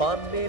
92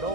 9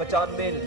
95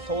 100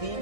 3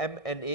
MNA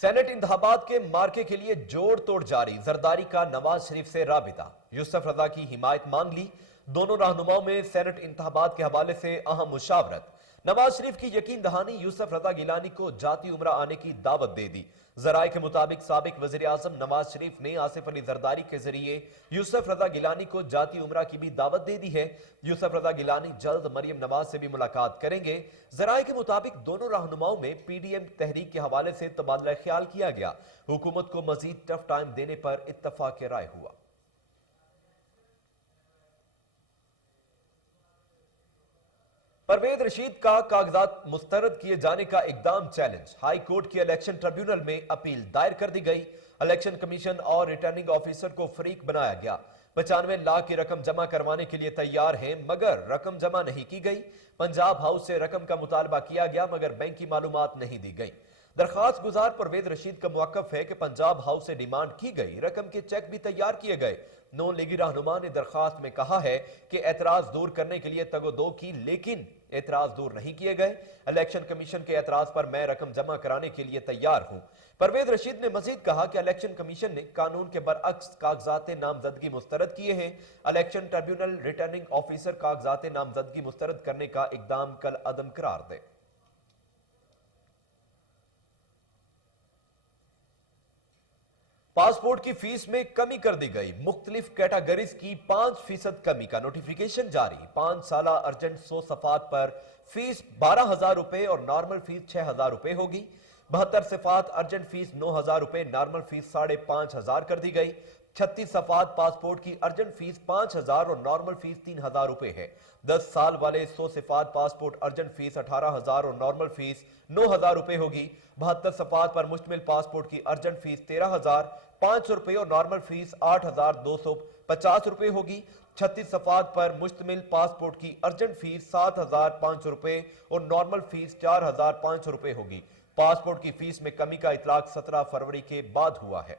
Saint انتخابات کے مارکے کے لیے جوڑ توڑ جاری، زرداری کا نواز شریف سے رابطہ، یوسف رضا کی حمایت مانگ لی، دونوں رہنماؤں میں سینٹ انتخابات کے حوالے سے اہم مشاورت۔ نواز شریف کی یقین دہانی، یوسف رضا گیلانی کو جاتی عمرہ آنے کی دعوت دے دی۔ ذرائع کے مطابق سابق وزیر اعظم نواز شریف نے آصف علی زرداری کے ذریعے یوسف رضا گیلانی کو جاتی عمرہ کی بھی دعوت دے دی ہے۔ یوسف رضا گیلانی جلد مریم نواز سے بھی ملاقات کریں گے۔ ذرائع کے مطابق دونوں رہنماؤں میں پی ڈی ایم تحریک کے حوالے سے تبادلہ خیال کیا گیا۔ حکومت کو مزید ٹف ٹائم دینے پر اتفاق رائے ہوا۔ پرویز رشید کا کاغذات مسترد کیے جانے کا اقدام چیلنج، ہائی کورٹ کی الیکشن ٹریبیونل میں اپیل دائر کر دی گئی۔ الیکشن کمیشن اور ریٹرننگ آفیسر کو فریق بنایا گیا۔ 95 لاکھ کی رقم جمع کروانے کے لیے تیار ہیں مگر رقم جمع نہیں کی گئی۔ پنجاب ہاؤس سے رقم کا مطالبہ کیا گیا مگر بینک کی معلومات نہیں دی گئی۔ درخواست گزار پرویز رشید کا موقف ہے کہ پنجاب ہاؤس سے ڈیمانڈ کی گئی رقم کے چیک بھی تیار کیے گئے۔ نون لیگی رہنما نے درخواست میں کہا ہے کہ اعتراض دور کرنے کے لیے تگ و دو کی لیکن اعتراض دور نہیں کیے گئے۔ الیکشن کمیشن کے اعتراض پر میں رقم جمع کرانے کے لیے تیار ہوں۔ پرویز رشید نے مزید کہا کہ الیکشن کمیشن نے قانون کے برعکس کاغذات نامزدگی مسترد کیے ہیں۔ الیکشن ٹریبیونل ریٹرننگ آفیسر کاغذات نامزدگی مسترد کرنے کا اقدام کل عدم قرار دے۔ پاسپورٹ کی فیس میں کمی کر دی گئی، مختلف کیٹاگریز کی 5% کمی کا نوٹیفیکیشن جاری۔ 5 سالہ ارجنٹ 100 صفحات پر فیس 12,000 روپے اور نارمل فیس 6,000 روپے ہوگی۔ 72 صفحات ارجنٹ فیس 9,000 روپے، نارمل فیس 5,500 کر دی گئی۔ 36 صفحات پاسپورٹ کی ارجنٹ فیس 5,000 اور نارمل فیس 3,000 روپے ہے۔ 10 سال والے 100 صفحات پاسپورٹ ارجنٹ فیس 18,000 اور نارمل فیس 9,000 روپے ہوگی۔ 72 صفحات پر مشتمل پاسپورٹ کی ارجنٹ فیس 13,500 روپے اور نارمل فیس 8,250 روپے ہوگی۔ 36 صفحات پر مشتمل پاسپورٹ کی ارجنٹ فیس 7,500 روپے اور نارمل فیس 4,500 روپے ہوگی۔ پاسپورٹ کی فیس میں کمی کا اطلاق 17 فروری کے بعد ہوا ہے۔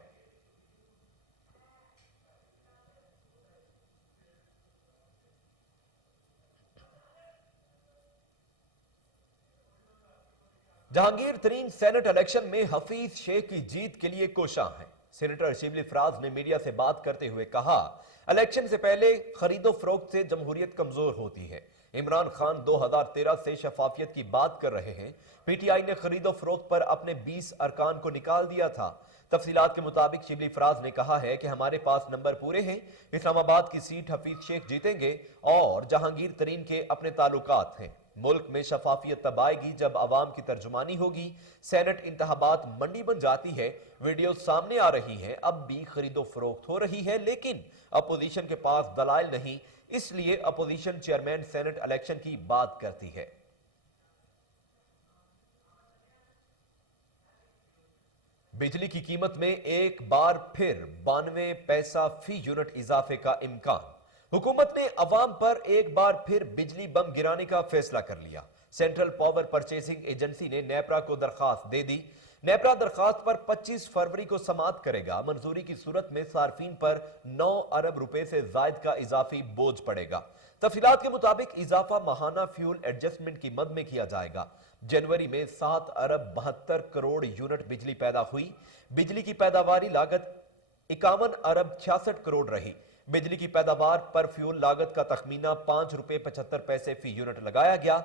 جہانگیر ترین سینٹ الیکشن میں حفیظ شیخ کی جیت کے لیے کوشاں ہیں۔ سینیٹر شبلی فراز نے میڈیا سے بات کرتے ہوئے کہا، الیکشن سے پہلے خرید و فروخت سے جمہوریت کمزور ہوتی ہے۔ عمران خان 2013 سے شفافیت کی بات کر رہے ہیں۔ پی ٹی آئی نے خرید و فروخت پر اپنے 20 ارکان کو نکال دیا تھا۔ تفصیلات کے مطابق شبلی فراز نے کہا ہے کہ ہمارے پاس نمبر پورے ہیں، اسلام آباد کی سیٹ حفیظ شیخ جیتیں گے اور جہانگیر ترین کے اپنے تعلقات ہیں۔ ملک میں شفافیت تب آئے گی جب عوام کی ترجمانی ہوگی۔ سینٹ انتخابات منڈی بن جاتی ہے، ویڈیو سامنے آ رہی ہیں، اب بھی خرید و فروخت ہو رہی ہے لیکن اپوزیشن کے پاس دلائل نہیں، اس لیے اپوزیشن چیئرمین سینٹ الیکشن کی بات کرتی ہے۔ بجلی کی قیمت میں ایک بار پھر 92 پیسہ فی یونٹ اضافے کا امکان۔ حکومت نے عوام پر ایک بار پھر بجلی بم گرانے کا فیصلہ کر لیا۔ سینٹرل پاور پرچیزنگ ایجنسی نے نیپرا کو درخواست دے دی۔ نیپرا درخواست پر 25 فروری کو سماعت کرے گا۔ منظوری کی صورت میں صارفین پر 9 ارب روپے سے زائد کا اضافی بوجھ پڑے گا۔ تفصیلات کے مطابق اضافہ ماہانہ فیول ایڈجسٹمنٹ کی مد میں کیا جائے گا۔ جنوری میں 7 ارب 72 کروڑ یونٹ بجلی پیدا ہوئی۔ بجلی کی پیداواری لاگت 51 ارب 66 کروڑ رہی۔ بجلی کی پیداوار پر فیول لاگت کا تخمینہ 5 روپے 75 پیسے فی یونٹ لگایا گیا۔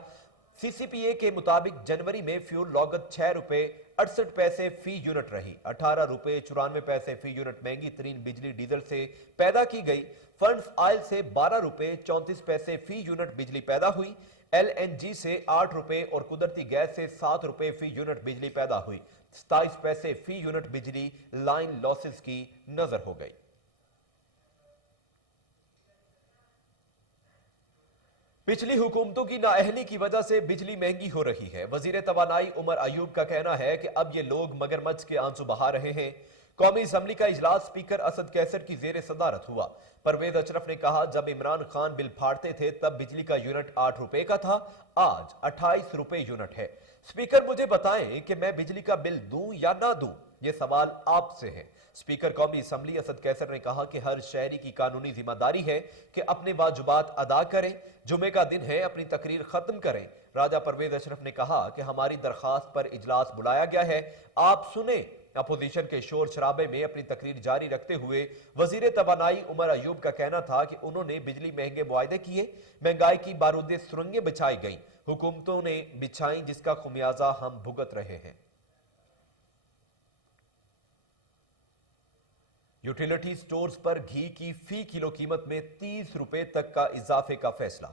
سی سی پی اے کے مطابق جنوری میں فیول لاگت 6 روپے 68 پیسے فی یونٹ رہی۔ 18 روپے 94 پیسے فی یونٹ مہنگی ترین بجلی ڈیزل سے پیدا کی گئی۔ فنڈز آئل سے 12 روپے 34 پیسے فی یونٹ بجلی پیدا ہوئی۔ ایل این جی سے 8 روپے اور قدرتی گیس سے 7 روپے فی یونٹ بجلی پیدا ہوئی۔ 27 پیسے فی یونٹ بجلی لائن لاسز کی نظر ہو گئی۔ پچھلی حکومتوں کی نااہلی کی وجہ سے بجلی مہنگی ہو رہی ہے۔ وزیر توانائی عمر ایوب کا کہنا ہے کہ اب یہ لوگ مگرمچھ کے آنسو بہا رہے ہیں۔ قومی اسمبلی کا اجلاس سپیکر اسد کیسر کی زیر صدارت ہوا۔ پرویز اشرف نے کہا، جب عمران خان بل پھاڑتے تھے تب بجلی کا یونٹ 8 روپے کا تھا، آج 28 روپے یونٹ ہے۔ سپیکر مجھے بتائیں کہ میں بجلی کا بل دوں یا نہ دوں، یہ سوال آپ سے ہے۔ سپیکر قومی اسمبلی اسد کیسر نے کہا کہ ہر شہری کی قانونی ذمہ داری ہے کہ اپنے واجبات ادا کریں۔ جمعے کا دن ہے، اپنی تقریر ختم کریں۔ راجہ پرویز اشرف نے کہا کہ ہماری درخواست پر اجلاس بلایا گیا ہے، آپ سنیں، اپوزیشن کے شور شرابے میں اپنی تقریر جاری رکھتے ہوئے وزیر توانائی عمر ایوب کا کہنا تھا کہ انہوں نے بجلی مہنگے معاہدے کیے، مہنگائی کی بارودی سرنگیں بچھائی گئیں، حکومتوں نے بچھائیں جس کا خمیازہ ہم بھگت رہے ہیں۔ یوٹیلیٹی سٹورز پر گھی کی فی کلو قیمت میں 30 روپے تک کا اضافے کا فیصلہ،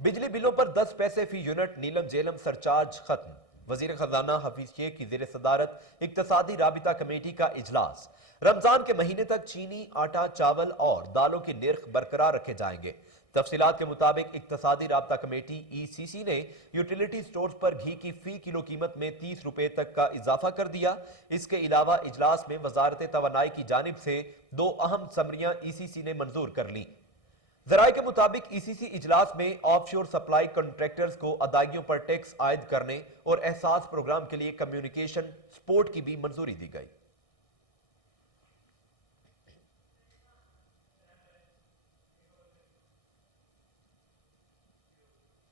بجلی بلوں پر 10 پیسے فی یونٹ نیلم جیلم سرچارج ختم، وزیر خزانہ حفیظ شیخ کی زیر صدارت اقتصادی رابطہ کمیٹی کا اجلاس، رمضان کے مہینے تک چینی، آٹا، چاول اور دالوں کے نرخ برقرار رکھے جائیں گے۔ تفصیلات کے مطابق اقتصادی رابطہ کمیٹی ECC نے یوٹیلیٹی سٹورز پر گھی کی فی کلو قیمت میں 30 روپے تک کا اضافہ کر دیا۔ اس کے علاوہ اجلاس میں وزارت توانائی کی جانب سے 2 اہم سمریاں ECC نے منظور کر لیں۔ ذرائع کے مطابق ECC اجلاس میں آف شور سپلائی کنٹریکٹرز کو ادائیگیوں پر ٹیکس عائد کرنے اور احساس پروگرام کے لیے کمیونیکیشن سپورٹ کی بھی منظوری دی گئی۔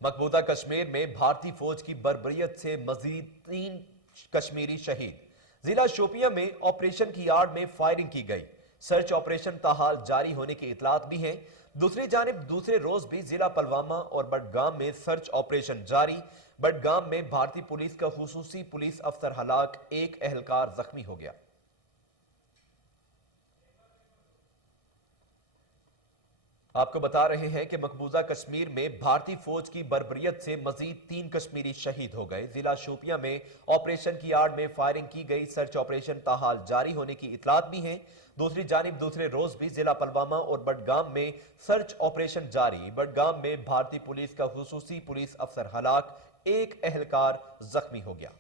مقبوضہ کشمیر میں بھارتی فوج کی بربریت سے مزید 3 کشمیری شہید، ضلع شوپیاں میں آپریشن کی آڑ میں فائرنگ کی گئی، سرچ آپریشن تاحال جاری ہونے کی اطلاعات بھی ہیں۔ دوسری جانب دوسرے روز بھی ضلع پلوامہ اور بڈگام میں سرچ آپریشن جاری، بڈگام میں بھارتی پولیس کا خصوصی پولیس افسر ہلاک، 1 اہلکار زخمی ہو گیا۔ آپ کو بتا رہے ہیں کہ مقبوضہ کشمیر میں بھارتی فوج کی بربریت سے مزید 3 کشمیری شہید ہو گئے، ضلع شوپیاں میں آپریشن کی آڑ میں فائرنگ کی گئی، سرچ آپریشن تاحال جاری ہونے کی اطلاعات بھی ہیں۔ دوسری جانب دوسرے روز بھی ضلع پلوامہ اور بڈگام میں سرچ آپریشن جاری، بڈگام میں بھارتی پولیس کا خصوصی پولیس افسر ہلاک، 1 اہلکار زخمی ہو گیا۔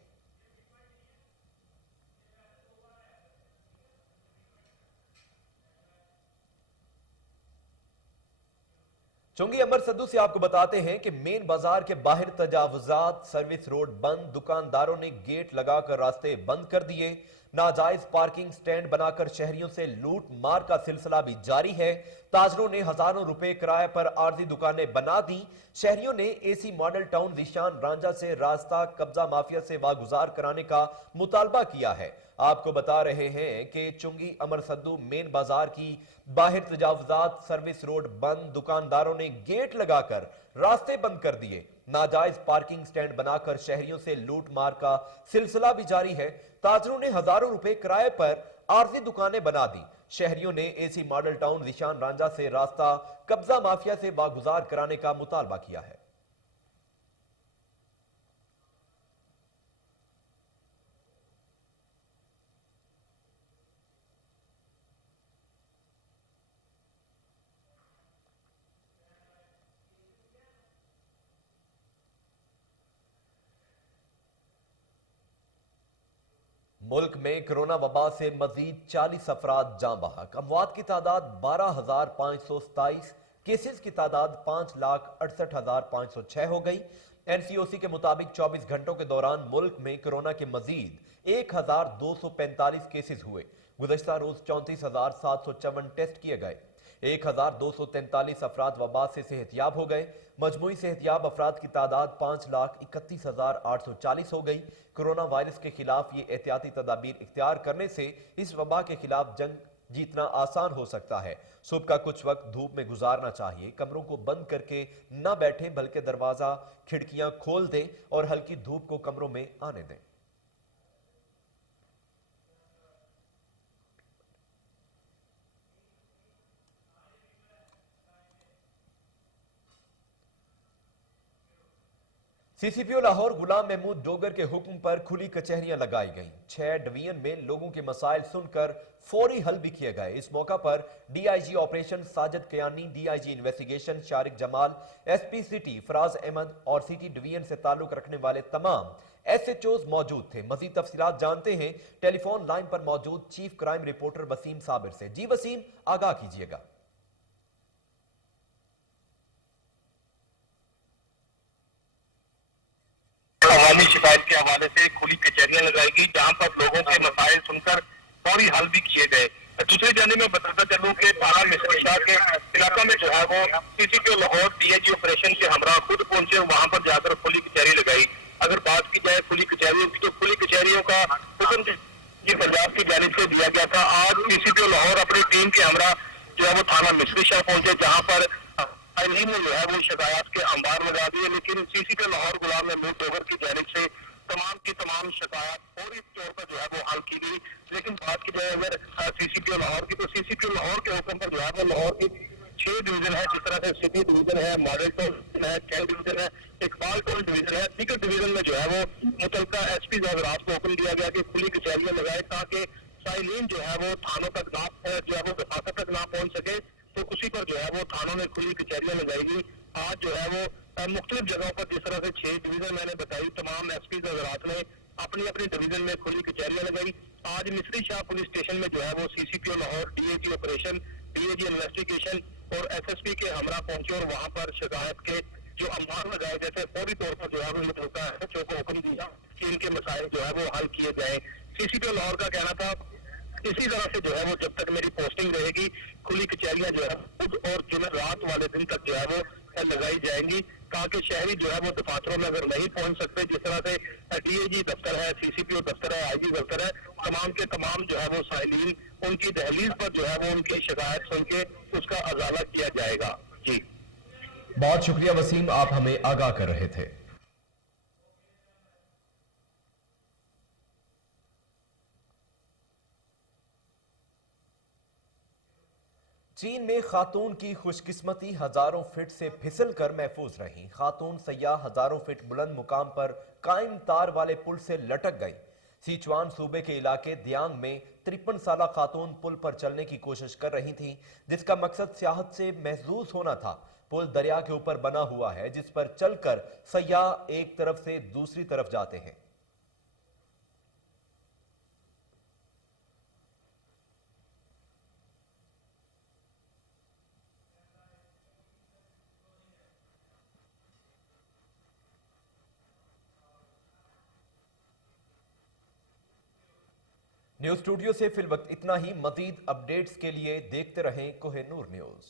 چنگی امر صدو سے آپ کو بتاتے ہیں کہ مین بازار کے باہر تجاوزات، سروس روڈ بند، دکانداروں نے گیٹ لگا کر راستے بند کر دیے، ناجائز پارکنگ سٹینڈ بنا کر شہریوں سے لوٹ مار کا سلسلہ بھی جاری ہے، تاجروں نے ہزاروں روپے کرائے پر عارضی دکانیں بنا دیں، شہریوں نے AC model town Zeeshan Ranjha سے راستہ قبضہ مافیا سے واگزار کرانے کا مطالبہ کیا ہے۔ آپ کو بتا رہے ہیں کہ چنگی امر صدو مین بازار کی باہر تجاوزات، سروس روڈ بند، دکانداروں نے گیٹ لگا کر راستے بند کر دیے، ناجائز پارکنگ سٹینڈ بنا کر شہریوں سے لوٹ مار کا سلسلہ بھی جاری ہے، تاجروں نے ہزاروں روپے کرائے پر عارضی دکانیں بنا دی، شہریوں نے AC model town Zeeshan Ranjha سے راستہ قبضہ مافیا سے واگزار کرانے کا مطالبہ کیا ہے۔ ملک میں کرونا وبا سے مزید 40 افراد جاں بحق، اموات کی تعداد 12,527، کیسز کی تعداد 5,68,506 ہو گئی۔ NCOC کے مطابق 24 گھنٹوں کے دوران ملک میں کرونا کے مزید 1,245 کیسز ہوئے، گزشتہ روز 34,754 ٹیسٹ کیے گئے، 1,243 افراد وبا سے صحتیاب ہو گئے، مجموعی صحتیاب افراد کی تعداد 5,31,840 ہو گئی۔ کرونا وائرس کے خلاف یہ احتیاطی تدابیر اختیار کرنے سے اس وبا کے خلاف جنگ جیتنا آسان ہو سکتا ہے۔ صبح کا کچھ وقت دھوپ میں گزارنا چاہیے، کمروں کو بند کر کے نہ بیٹھیں بلکہ دروازہ کھڑکیاں کھول دیں اور ہلکی دھوپ کو کمروں میں آنے دیں۔ CCPO لاہور غلام محمود ڈوگر کے حکم پر کھلی کچہریاں لگائی گئیں، 6 ڈویژن میں لوگوں کے مسائل سن کر فوری حل بھی کیے گئے۔ اس موقع پر DIG operation Sajid Kiani, DIG investigation Shariq Jamal, SP city Faraz Ahmed اور سٹی ڈویژن سے تعلق رکھنے والے تمام SHOs موجود تھے۔ مزید تفصیلات جانتے ہیں ٹیلی فون لائن پر موجود چیف کرائم رپورٹر وسیم صابر سے۔ جی وسیم، آگاہ کیجیے گا۔ عوامی شکایت کے حوالے سے کھلی کچہریاں لگائی گئی جہاں پر لوگوں کے مسائل سن کر فوری حل بھی کیے گئے۔ دوسری جانب میں بتاتا چلوں کہ پارا مصری شاہ کے علاقہ میں جو ہے وہ CCPO لاہور DIG آپریشن کے ہمراہ خود پہنچے، وہاں پر جا کر کھلی کچہری لگائی۔ اگر بات کی جائے کھلی کچہریوں کی تو کھلی کچہریوں کا حکم پنجاب کی جانب شاہ پہنچے جہاں پر علی نے جو ہے وہ شکایات کے انبار لگا دیے، لیکن سی سی پی لاہور غلام محمود ڈوگر کی جانب سے تمام کی تمام شکایات فوری طور پر جو ہے وہ حل کی گئی۔ لیکن بات کی جائے اگر سی سی پی لاہور کی، تو سی سی پی لاہور کے حکم پر جو ہے وہ لاہور کی 6 ڈویژن ہے، جس طرح سے سٹی ڈویژن ہے، ماڈل ٹول ڈویژن ہے، کیل ڈویژن ہے، اقبال ٹول ڈویژن ہے، دیگر ڈویژن میں جو ہے وہ متعلقہ ایس پی حضرات کو حکم دیا گیا کہ کھلی کچہریاں لگائے تاکہ سائلین جو ہے وہ تھانوں تک نہ جو ہے وہ دفاتر تک نہ پہنچ سکے، تو اسی پر جو ہے وہ تھانوں میں کھلی کچہریاں لگائی گئی۔ آج جو ہے وہ مختلف جگہوں پر جس طرح سے 6 ڈویژن میں نے بتائی، تمام ایس پی حضرات نے اپنی اپنی ڈویژن میں کھلی کچہریاں لگائی۔ آج مصری شاہ پولیس اسٹیشن میں جو ہے وہ C C P O Lahore, D I G operation, D I G investigation اور ایس ایس پی کے ہمراہ پہنچے اور وہاں پر شکایت کے جو انبار لگائے گئے تھے فوری طور پر جو ہے وہ متعلقہ ایس کو حکم دیا کہ ان کے مسائل جو ہے وہ حل کیے جائیں۔ سی سی پی او لاہور کا کہنا تھا اسی طرح سے جو ہے وہ جب تک میری پوسٹنگ رہے گی کھلی کچہریاں جو ہے خود اور جمعرات والے دن تک جو ہے وہ لگائی جائیں گی، تاکہ شہری جو ہے وہ دفاتروں میں اگر نہیں پہنچ سکتے، جس طرح سے ڈی اے جی دفتر ہے، سی سی پی او دفتر ہے، آئی جی دفتر ہے، تمام کے تمام جو ہے وہ سائلین ان کی دہلیز پر جو ہے وہ ان کی شکایت سن کے اس کا ازالہ کیا جائے گا۔ جی بہت شکریہ وسیم، آپ ہمیں آگاہ کر رہے تھے۔ چین میں خاتون کی خوش قسمتی ہزاروں فٹ سے پھسل کر محفوظ رہیں۔ خاتون سیاح ہزاروں فٹ بلند مقام پر قائم تار والے پل سے لٹک گئی۔ سیچوان صوبے کے علاقے دیانگ میں 53 سالہ خاتون پل پر چلنے کی کوشش کر رہی تھی، جس کا مقصد سیاحت سے محظوظ ہونا تھا۔ پل دریا کے اوپر بنا ہوا ہے، جس پر چل کر سیاح ایک طرف سے دوسری طرف جاتے ہیں۔ نیوز اسٹوڈیو سے فی الوقت اتنا ہی۔ مزید اپڈیٹس کے لیے دیکھتے رہیں کوہ نور نیوز۔